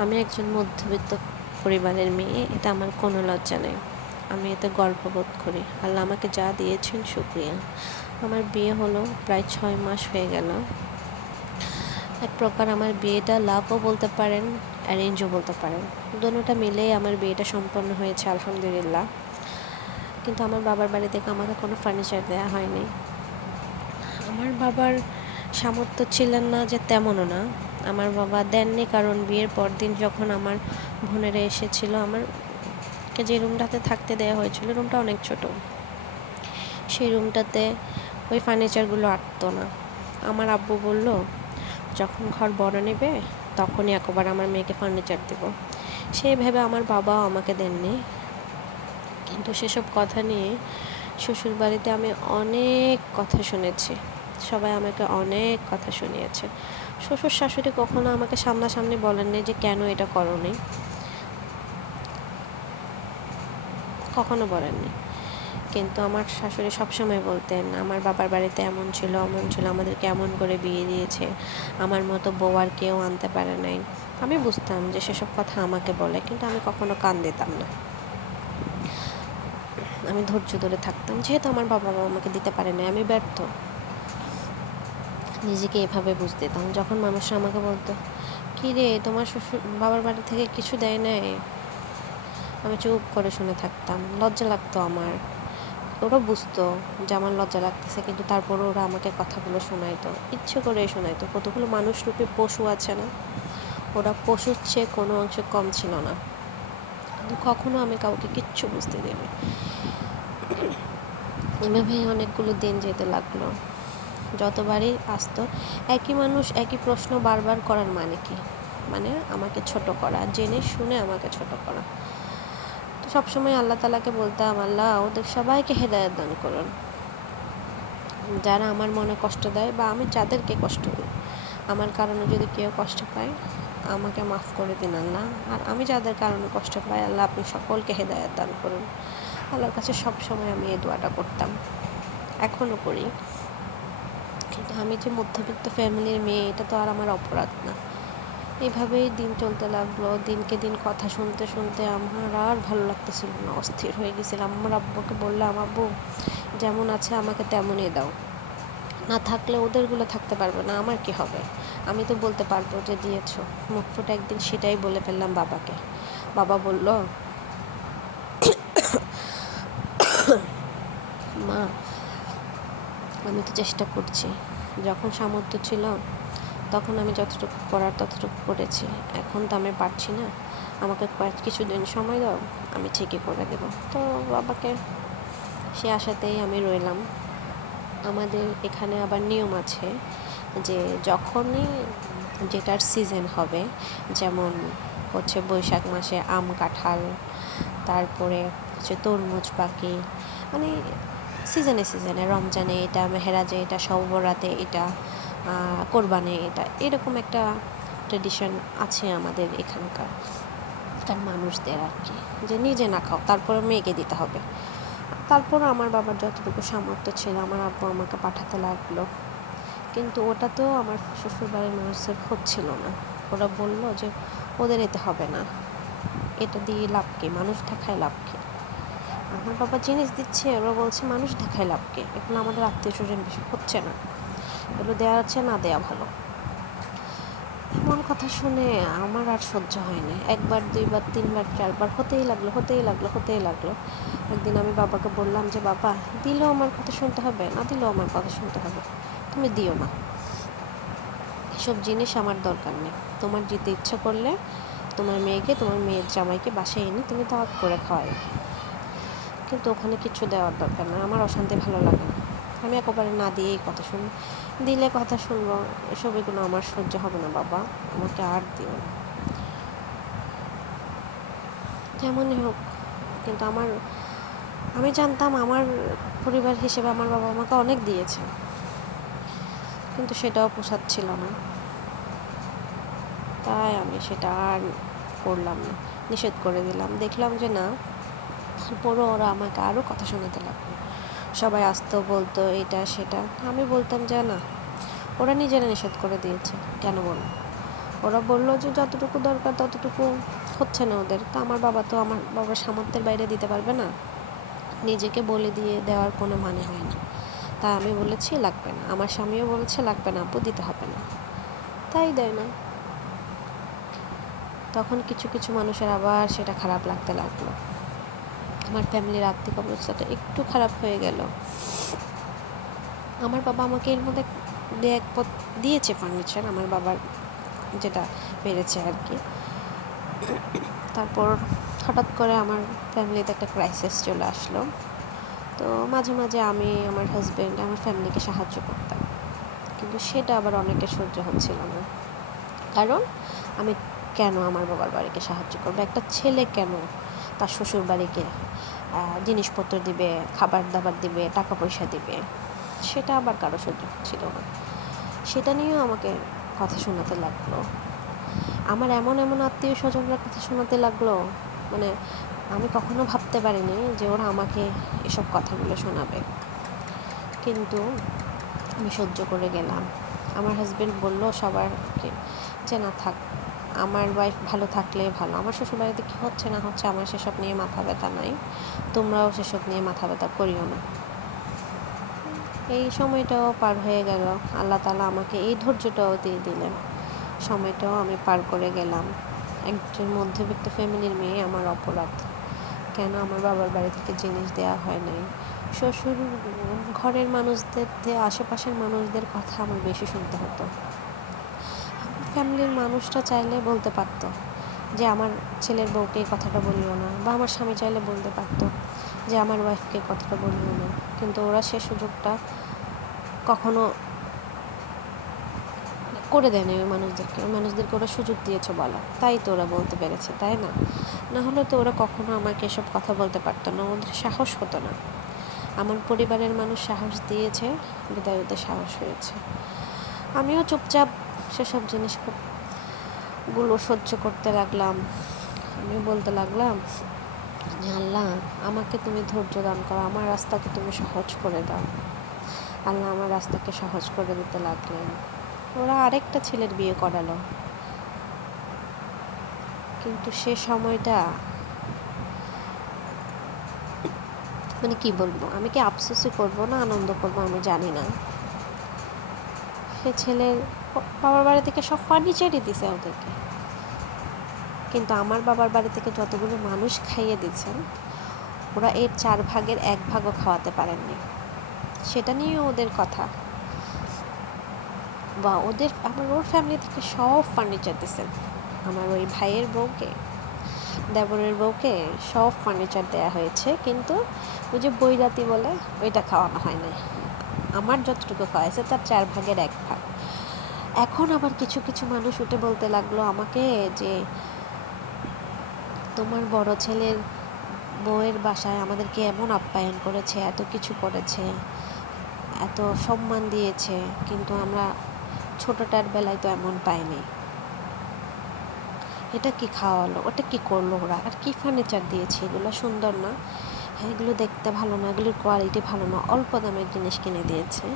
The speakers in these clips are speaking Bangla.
আমি একজন মধ্যবিত্ত পরিবারের মেয়ে, এটা আমার কোনো লজ্জা নেই। আমি এতে গর্ববোধ করি। আল্লাহ আমাকে যা দিয়েছেন শুকরিয়া। আমার বিয়ে হলো প্রায় 6 মাস হয়ে গেল। এক প্রকার আমার বিয়েটা লাভও বলতে পারেন, অ্যারেঞ্জও বলতে পারেন। দোনোটা মিলেই আমার বিয়েটা সম্পন্ন হয়েছে আলহামদুলিল্লাহ। কিন্তু আমার বাবার বাড়ি থেকে আমাকে কোনো ফার্নিচার দেওয়া হয়নি। আমার বাবার সামর্থ্য ছিলেন না যে তেমনও না। আমার বাবা দেননি কারণ বিয়ের পর দিন যখন আমার বোনেরা এসেছিল, আমারকে যে রুমটাতে থাকতে দেওয়া হয়েছিল রুমটা অনেক ছোট। সেই রুমটাতে ওই ফার্নিচারগুলো আটতো না। আমার আব্বু বলল, যখন ঘর বড় নেবে তখনই একবার আমার মেয়েকে ফার্নিচার দেব। সেই ভেবে আমার বাবাও আমাকে দেননি। কিন্তু সেসব কথা নিয়ে শ্বশুরবাড়িতে আমি অনেক কথা শুনেছি। সবাই আমাকে অনেক কথা শুনিয়েছে। শ্বশুর শাশুড়ি কখনো আমাকে সামনাসামনি বলেননি যে কেন এটা করোনি, কখনো বলেননি। কিন্তু আমার শাশুড়ি সবসময় বলতেন আমার বাবার বাড়িতে এমন ছিল অমন ছিল, আমাদেরকে এমন করে বিয়ে দিয়েছে, আমার মতো বউ আর কেউ আনতে পারে নাই। আমি বুঝতাম যে সেসব কথা আমাকে বলে, কিন্তু আমি কখনো কান দিতাম না। আমি ধৈর্য ধরে থাকতাম, যেহেতু আমার বাবা মা আমাকে দিতে পারে নাই, আমি ব্যর্থ। নিজেকে এভাবে বুঝ দিতাম। যখন মানুষরা আমাকে বলতো, কী রে তোমার শ্বশুর বাবার বাড়ি থেকে কিছু দেয় নাই, আমি চুপ করে শুনে থাকতাম। লজ্জা লাগতো আমার। ওরা বুঝতো যে আমার লজ্জা লাগতেছে, কিন্তু তারপরও ওরা আমাকে কথাগুলো শোনাইতো, ইচ্ছে করে শোনাইতো। কতগুলো মানুষরূপী পশু আছে না, ওরা পশুর চেয়ে কোনো অংশে কম ছিল না। কিন্তু কখনো আমি কাউকে কিচ্ছু বুঝতে দিইনি। এভাবেই অনেকগুলো দিন যেতে লাগলো। যতবারই আসতো একই মানুষ একই প্রশ্ন বারবার করার মানে কি? মানে আমাকে ছোট করা, জেনে শুনে আমাকে ছোট করা। তো সবসময় আল্লাহ তালাকে বলতাম, আল্লাহ ওদের সবাইকে হেদায়েত দান করুন। যারা আমার মনে কষ্ট দেয় বা আমি যাদেরকে কষ্ট দিই, আমার কারণে যদি কেউ কষ্ট পায় আমাকে মাফ করে দিন আল্লাহ। আর আমি যাদের কারণে কষ্ট পাই, আল্লাহ আপনি সকলকে হেদায়েত দান করুন। আল্লাহর কাছে সবসময় আমি এই দোয়াটা করতাম, এখনও করি। কিন্তু আমি যে মধ্যবিত্ত ফ্যামিলির মেয়ে, এটা তো আর আমার অপরাধ না। এভাবেই দিন চলতে লাগলো। দিনকে দিন কথা শুনতে শুনতে আমার আর ভালো লাগতেছিল না, অস্থির হয়ে গেছিলাম। আমার আব্বুকে বললাম, আব্বু যেমন আছে আমাকে তেমনই দাও, না থাকলে ওদেরগুলো থাকতে পারবে না, আমার কি হবে? আমি তো বলতে পারবো যে দিয়েছো। মুখ ফুটে একদিন সেটাই বলে ফেললাম বাবাকে। বাবা বলল, মা আমি তো চেষ্টা করছি, যখন সামর্থ্য ছিল তখন আমি যতটুকু করার ততটুকু করেছি, এখন তো আমি পারছি না, আমাকে কিছুদিন সময় দাও, আমি ঠিকই করে দেব। তো বাবাকে সে আশাতেই আমি রইলাম। আমাদের এখানে আবার নিয়ম আছে যে যখনই যেটার সিজন হবে, যেমন হচ্ছে বৈশাখ মাসে আম কাঁঠাল, তারপরে হচ্ছে তরমুজ পাখি, মানে সিজনে সিজনে, রমজানে এটা, মেহেরাজে এটা, শবে বরাতে এটা, কোরবানে এটা, এরকম একটা ট্রেডিশন আছে আমাদের এখানকার মানুষদের আর কি, যে নিজে না খাও তারপরে মেয়েকে দিতে হবে। তারপরও আমার বাবার যতটুকু সামর্থ্য ছিল আমার আব্বু আমাকে পাঠাতে লাগলো। কিন্তু ওটা তো আমার শ্বশুরবাড়ির মানুষদের হচ্ছিল না। ওরা বলল যে ওদের এতে হবে না, এটা দিয়ে লাভ কী, মানুষ দেখায় লাভ কী? আমার বাবা জিনিস দিচ্ছে, ওরা বলছে মানুষ দেখায় লাভ কী, এগুলো আমাদের আত্মীয় স্বজন বেশি হচ্ছে না, এগুলো দেওয়া আছে না দেওয়া ভালো। এমন কথা শুনে আমার আর সহ্য হয়নি। একবার দুইবার তিনবার চারবার হতেই লাগলো। একদিন আমি বাবাকে বললাম যে বাবা, দিলেও আমার কথা শুনতে হবে, না দিলেও আমার কথা শুনতে হবে, তুমি দিও না, এসব জিনিস আমার দরকার নেই। তোমার যেতে ইচ্ছা করলে তোমার মেয়েকে, তোমার মেয়ের জামাইকে বাসায় এনে তুমি দাওয়াত করে খাওয়াই, কিন্তু ওখানে কিছু দেওয়ার দরকার না, আমার অশান্তি ভালো লাগে না। আমি একেবারে না দিয়েই কথা শুনি, দিলে কথা শুনবো, এসব এগুলো আমার সহ্য হবে না বাবা, আমাকে আর দিও না, যেমনই হোক। কিন্তু আমি জানতাম আমার পরিবার হিসেবে আমার বাবা আমাকে অনেক দিয়েছে, কিন্তু সেটাও পোষাচ্ছিল না। তাই আমি সেটা আর করলাম না, নিষেধ করে দিলাম। দেখলাম যে না, তারপরও ওরা আমাকে আরও কথা শোনাতে লাগলো। সবাই আসতো, বলতো এটা সেটা, আমি বলতাম যে না, ওরা নিজেরা নিষেধ করে দিয়েছে, কেন বলবো? ওরা বললো যে যতটুকু দরকার ততটুকু হচ্ছে না ওদের, তো আমার বাবার সামর্থ্যের বাইরে দিতে পারবে না, নিজেকে বলে দিয়ে দেওয়ার কোনো মানে হয় না। তাই আমি বলেছি লাগবে না, আমার স্বামীও বলেছে লাগবে না আপু, দিতে হবে না, তাই দেয় না। তখন কিছু কিছু মানুষের আবার সেটা খারাপ লাগতে লাগলো। আমার ফ্যামিলির আর্থিক অবস্থাটা একটু খারাপ হয়ে গেল। আমার বাবা আমাকে এর মধ্যে এক পথ দিয়েছে ফার্নিচার, আমার বাবার যেটা পেরেছে আর কি। তারপর হঠাৎ করে আমার ফ্যামিলিতে একটা ক্রাইসিস চলে আসলো। তো মাঝে মাঝে আমি আমার হাজব্যান্ড আমার ফ্যামিলিকে সাহায্য করতাম, কিন্তু সেটা আবার অনেকের সহ্য হচ্ছিল না। কারণ আমি কেন আমার বাবার বাড়িকে সাহায্য করবো, একটা ছেলে কেন তার শ্বশুর বাড়িকে জিনিসপত্র দিবে, খাবার দাবার দিবে, টাকা পয়সা দিবে, সেটা আবার কারো সহ্য হচ্ছিল না। সেটা নিয়েও আমাকে কথা শোনাতে লাগলো। আমার এমন এমন আত্মীয় স্বজনরা কথা শোনাতে লাগলো, মানে আমি কখনো ভাবতে পারিনি যে ওরা আমাকে এসব কথাগুলো শোনাবে, কিন্তু আমি সহ্য করে গেলাম। আমার হাজব্যান্ড বললো সবারকে যে না থাক, আমার ওয়াইফ ভালো থাকলে ভালো, আমার শ্বশুরবাড়িতে কী হচ্ছে না হচ্ছে আমার সেসব নিয়ে মাথা ব্যথা নাই, তোমরাও সেসব নিয়ে মাথা ব্যথা করিও না। এই সময়টাও পার হয়ে গেল, আল্লাহ তাআলা আমাকে এই ধৈর্যটাও দিয়ে দিলেন, সময়টাও আমি পার করে গেলাম। একজন মধ্যবিত্ত ফ্যামিলির মেয়ে, আমার অপরাধ কেন আমার বাবার বাড়ি থেকে জিনিস দেওয়া হয় নাই। শ্বশুর ঘরের মানুষদের, আশেপাশের মানুষদের কথা আমার বেশি শুনতে হতো। আমার ফ্যামিলির মানুষটা চাইলে বলতে পারতো যে আমার ছেলের বউকে এই কথাটা বলিও না, বা আমার স্বামী চাইলে বলতে পারতো যে আমার ওয়াইফকে কথাটা বলিও না, কিন্তু ওরা সে সুযোগটা কখনো করে দেয়নি। ওই মানুষদেরকে ওরা সুযোগ দিয়েছে বলা, তাই তো ওরা বলতে পেরেছে, তাই না? না হলে তো ওরা কখনো আমাকে এসব কথা বলতে পারতো না, ওদের সাহস হতো না। আমার পরিবারের মানুষ সাহস দিয়েছে, বিদায় ওদের সাহস হয়েছে। আমিও চুপচাপ সেসব জিনিসগুলো সহ্য করতে লাগলাম। আমি বলতে লাগলাম যে আল্লাহ আমাকে তুমি ধৈর্য দান করো, আমার রাস্তাকে তুমি সহজ করে দাও। আল্লাহ আমার রাস্তাকে সহজ করে দিতে লাগলেন। ওরা আরেকটা ছেলের বিয়ে করালো, কিন্তু সে সময়টা মানে কি বলবো, আমি কি আফসোসই করবো না আনন্দ করবো আমি জানি না। সে ছেলের বাবার বাড়ি থেকে সব ফার্নিচারই দিছে ওদেরকে, কিন্তু আমার বাবার বাড়ি থেকে যতগুলো মানুষ খাইয়ে দিচ্ছেন ওরা এর 1/4 খাওয়াতে পারেননি। সেটা নিয়েও ওদের কথা, বা ওর ফ্যামিলি থেকে সব ফার্নিচার দিচ্ছেন, আমার ওই ভাইয়ের বউকে, দেবরের বউকে সব ফার্নিচার দেওয়া হয়েছে, কিন্তু ওই যে বৈরাতি বলে ওইটা খাওয়ানো হয় না। আমার যতটুকু খাওয়াইছে তার 1/4। এখন আবার কিছু কিছু মানুষ উঠে বলতে লাগলো আমাকে যে তোমার বড় ছেলের বউয়ের বাসায় আমাদেরকে এমন আপ্যায়ন করেছে, এত কিছু করেছে, এত সম্মান দিয়েছে, কিন্তু আমরা ছোটটার বেলায় তো এমন পাইনি। এটা কি খাওয়ালো, ওটা কি করলো ওরা, আর কি ফার্নিচার দিয়েছে, এগুলো সুন্দর না, হ্যাঁ এগুলো দেখতে ভালো না, এগুলোর কোয়ালিটি ভালো না, অল্প দামের জিনিস কিনে দিয়েছে।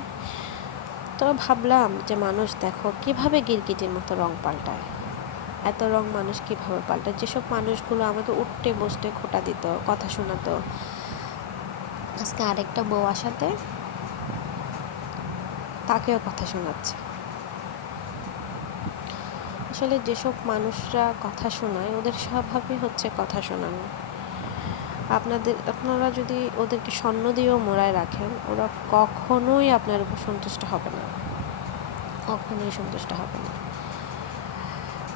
তো ভাবলাম যে মানুষ দেখো কিভাবে গিরগিটির মতো রং পাল্টায়, এত রং মানুষ কিভাবে পাল্টায়। যেসব মানুষগুলো আমাকে উঠতে বসতে খোঁটা দিত, কথা শোনাতো, আজকে আরেকটা বউ আসাতে তাকেও কথা শোনাচ্ছে। আসলে যেসব মানুষরা কথা শোনায় ওদের স্বভাবই হচ্ছে কথা শোনানো। আপনারা যদি ওদেরকে স্বর্ণ দিয়েও মোড়ায় রাখেন, ওরা কখনোই আপনার উপর সন্তুষ্ট হবে না, কখনোই সন্তুষ্ট হবে না।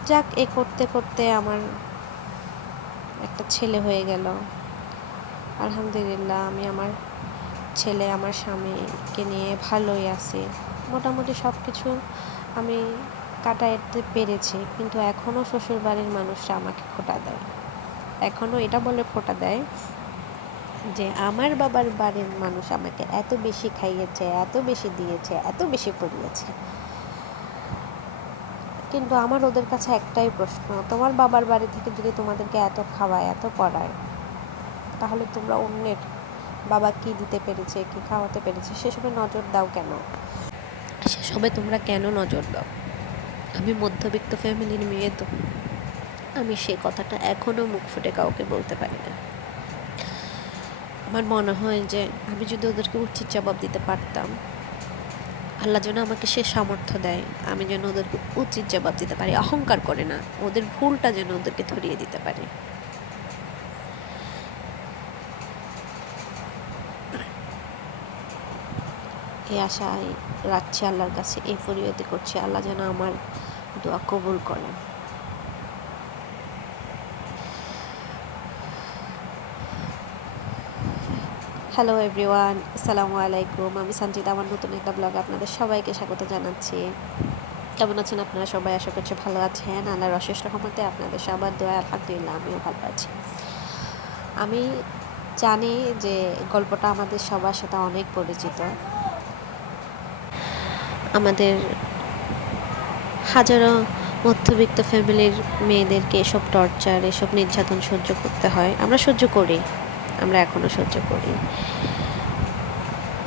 যাক, এ করতে করতে আমার একটা ছেলে হয়ে গেল, আলহামদুলিল্লাহ। আমি আমার ছেলে, আমার স্বামীকে নিয়ে ভালোই আছি, মোটামুটি সব কিছু আমি কাটাতে পেরেছি, কিন্তু এখনও শ্বশুরবাড়ির মানুষরা আমাকে খোঁটা দেয়, এখনও এটা বলে খোঁটা দেয় যে আমার বাবার বাড়ির মানুষ আমাকে এত বেশি খাইয়েছে, এত বেশি দিয়েছে, এত বেশি পড়িয়েছে। কিন্তু আমার ওদের কাছে একটাই প্রশ্ন, তোমার বাবার বাড়ি থেকে যদি তোমাদেরকে এত খাওয়ায়, এত পড়ায়, তাহলে তোমরা অন্যের বাবা কি দিতে পেরেছে, কি খাওয়াতে পেরেছে সেসবে নজর দাও কেন? সেসবে তোমরা কেন নজর দাও? আমি মধ্যবিত্ত ফ্যামিলির মেয়ে, তো আমি সেই কথাটা এখনও মুখ ফুটে কাউকে বলতে পারি না। আমার মনে হয় যে আমি যদি ওদেরকে উচিত জবাব দিতে পারতাম, আল্লাহ যেন আমাকে সে সামর্থ্য দেয়, আমি যেন ওদেরকে উচিত জবাব দিতে পারি, অহংকার করে না, ওদের ভুলটা যেন ওদেরকে ধরিয়ে দিতে পারি। এই আশায় রাখছি আল্লাহর কাছে, এই ফরিয়াদি করছি, আল্লাহ যেন আমার দোয়া কবুল করেন। হ্যালো এভরিওয়ান, আসসালামু আলাইকুম। আমি সঞ্জিত, আমার নতুন একটা ব্লগে আপনাদের সবাইকে স্বাগত জানাচ্ছি। কেমন আছেন আপনারা সবাই? আশা করছি ভালো আছেন। আল্লাহর অশেষ রহমতে আপনাদের সবার দোয়া আলহামদুলিল্লাহ আমিও ভালো আছি। আমি জানি যে গল্পটা আমাদের সবার সাথে অনেক পরিচিত। আমাদের হাজারো মধ্যবিত্ত ফ্যামিলির মেয়েদেরকে এসব টর্চার, এসব নির্যাতন সহ্য করতে হয়। আমরা সহ্য করি, আমরা এখনও সহ্য করি।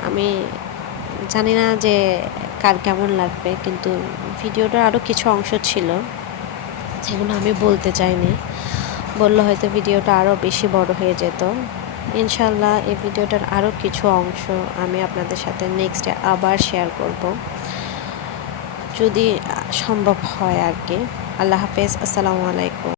আমি জানি না যে কার কেমন লাগবে, কিন্তু ভিডিওটার আরও কিছু অংশ ছিল যেগুলো আমি বলতে চাইনি। বললে হয়তো ভিডিওটা আরও বেশি বড় হয়ে যেত। ইনশাল্লাহ এই ভিডিওটার আরও কিছু অংশ আমি আপনাদের সাথে নেক্সটে আবার শেয়ার করব, যদি সম্ভব হয় আর কি। আল্লাহ হাফেজ, আসসালামু আলাইকুম।